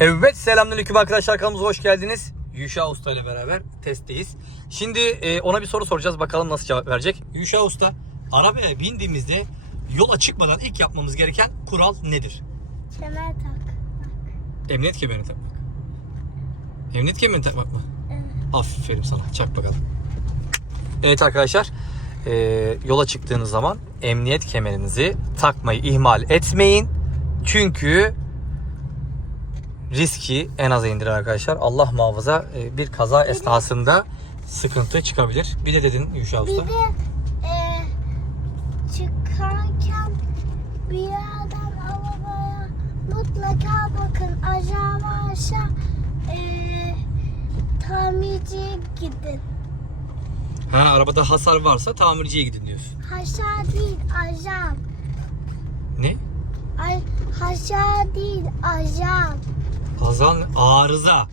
Evet selamünaleyküm arkadaşlar kanalımıza hoş geldiniz. Yuşa Usta ile beraber testteyiz. Şimdi e, ona bir soru soracağız bakalım nasıl cevap verecek. Yuşa Usta arabaya bindiğimizde yola çıkmadan ilk yapmamız gereken kural nedir? Kemer tak. Emniyet kemerini takmak. Emniyet kemerini takmak mı? Evet. Aferin sana çak bakalım. Evet arkadaşlar e, yola çıktığınız zaman emniyet kemerinizi takmayı ihmal etmeyin. Çünkü riski en aza indirir arkadaşlar. Allah muhafaza e, bir kaza esnasında sıkıntı çıkabilir. Bir de dedin Yuşa Bir Usta. de e, çıkarken bir yerden arabaya mutlaka bakın. Aşağı varsa e, tamirciye gidin. Ha arabada hasar varsa tamirciye gidin diyorsun. Aşağı değil ajan. Ne? Ay, aşağı değil ajan. Azan arıza.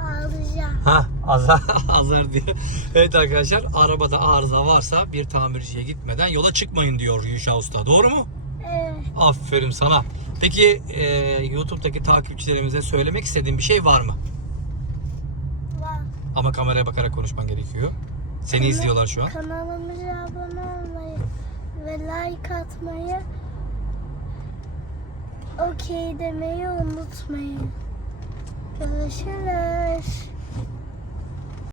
Alacağım. Ha azar azar diyor. Evet arkadaşlar arabada arıza varsa bir tamirciye gitmeden yola çıkmayın diyor Yuşa Usta. Doğru mu? Evet. Aferin sana. Peki e, YouTube'daki takipçilerimize söylemek istediğin bir şey var mı? Var. Ama kameraya bakarak konuşman gerekiyor. Seni Kana- izliyorlar şu an. Kanalımıza abone olmayı ve like atmayı okey demeyi unutmayın. Görüşürüz.